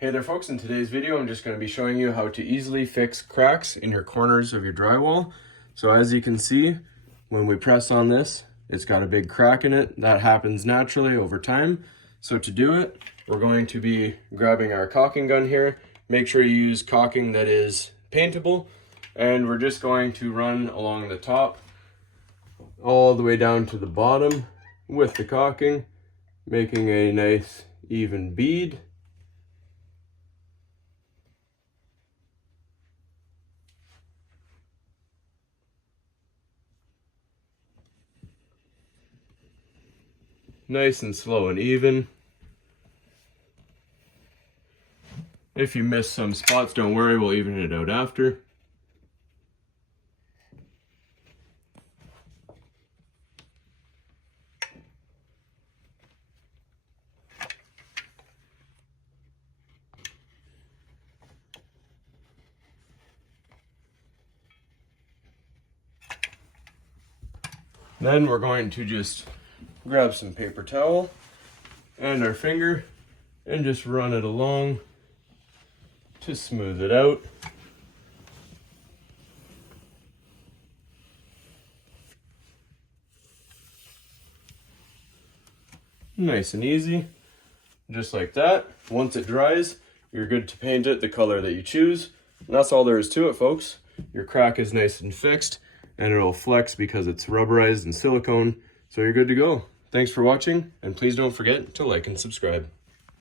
Hey there folks, in today's video I'm just going to be showing you how to easily fix cracks in your corners of your drywall. So as you can see, when we press on this, it's got a big crack in it. That happens naturally over time. So to do it, we're going to be grabbing our caulking gun here. Make sure you use caulking that is paintable, and we're just going to run along the top all the way down to the bottom with the caulking, making a nice even bead. Nice and slow and even. If you miss some spots, don't worry, we'll even it out after. Then we're going to just grab some paper towel and our finger and just run it along to smooth it out. Nice and easy, just like that. Once it dries, you're good to paint it the color that you choose. And that's all there is to it, folks. Your crack is nice and fixed, and it'll flex because it's rubberized and silicone, so you're good to go. Thanks for watching, and please don't forget to like and subscribe.